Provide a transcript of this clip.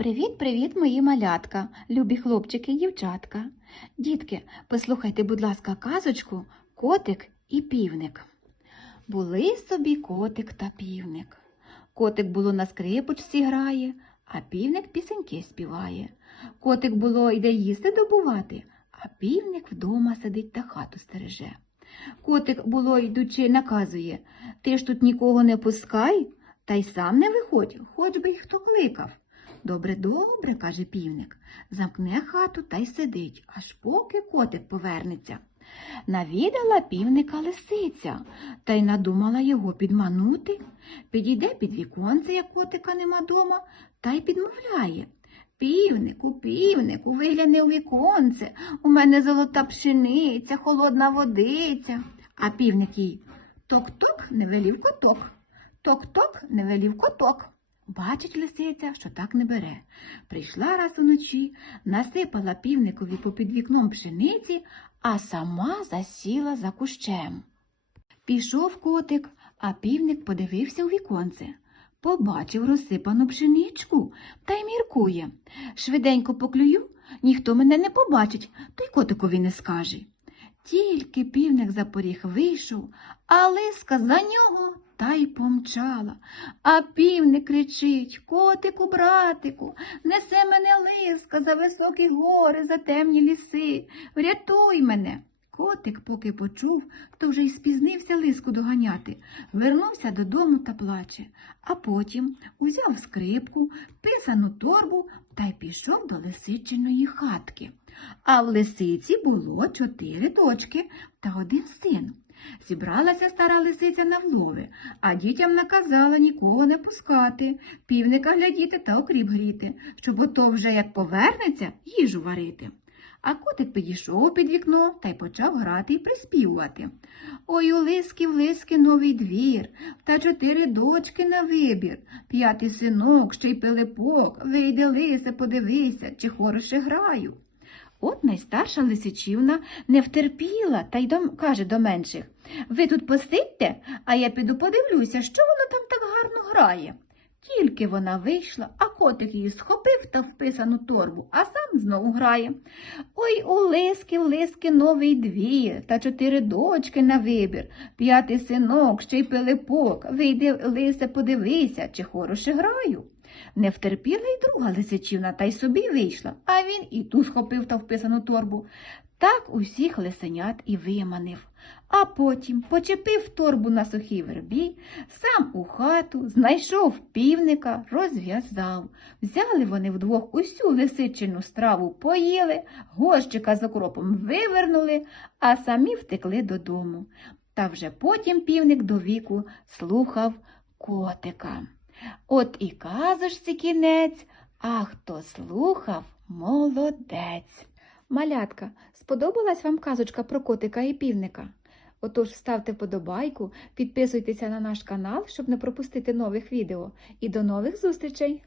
Привіт-привіт, мої малятка, любі хлопчики і дівчатка. Дітки, послухайте, будь ласка, казочку Котик і півник. Були собі котик та півник. Котик було на скрипочці грає, а півник пісеньки співає. Котик було йде їсти добувати, а півник вдома сидить та хату стереже. Котик було йдучи, наказує Ти ж тут нікого не пускай, та й сам не виходь, хоч би й хто кликав. Добре, добре, каже півник, замкне хату та й сидить, аж поки котик повернеться. Навідала півника лисиця та й надумала його підманути. Підійде під віконце, як котика нема дома, та й підмовляє. Півнику, півнику, вигляни у віконце, у мене золота пшениця, холодна водиця. А півник їй ток-ток не велів коток, ток-ток не велів коток. Бачить лисиця, що так не бере. Прийшла раз уночі, насипала півникові попід вікном пшениці, а сама засіла за кущем. Пішов котик, а півник подивився у віконце. Побачив розсипану пшеничку та й міркує. Швиденько поклюю, ніхто мене не побачить, то й котикові не скаже. Тільки півник за поріг вийшов, а лиска за нього та й помчала. А півник кричить Котику, братику, несе мене лиска за високі гори, за темні ліси. Врятуй мене. Котик, поки почув, то вже й спізнився лиску доганяти. Вернувся додому та плаче, а потім узяв скрипку, писану торбу та й пішов до лисичиної хатки. А в лисиці було чотири дочки та один син. Зібралася стара лисиця на влови, а дітям наказала нікого не пускати, півника глядіти та окріп гріти, щоб ото вже як повернеться, їжу варити. А котик підійшов під вікно та й почав грати і приспівувати. Ой, у лиски в лиски новий двір, та чотири дочки на вибір, п'ятий синок, ще й пилипок, вийди лисе, подивися, чи хороше граю. От найстарша лисичівна не втерпіла та й дом, каже до менших Ви тут посидьте, а я піду подивлюся, що воно там так гарно грає. Тільки вона вийшла, а котик її схопив та вписану торбу, а сам знову грає. Ой, у лиски, лиски новий двір, та чотири дочки на вибір, п'ятий синок, ще й пилипок, вийди, лисе, подивися, чи хороше граю. Не втерпіла й друга лисичівна, та й собі вийшла, а він і ту схопив та вписану торбу. Так усіх лисенят і виманив. А потім почепив торбу на сухій вербі, сам у хату, знайшов півника, розв'язав. Взяли вони вдвох усю лисичину страву поїли, горщика з окропом вивернули, а самі втекли додому. Та вже потім півник до віку слухав котика. От і казочці кінець, а хто слухав, молодець. Малятка, сподобалась вам казочка про котика і півника? Отож ставте вподобайку, підписуйтеся на наш канал, щоб не пропустити нових відео. І до нових зустрічей!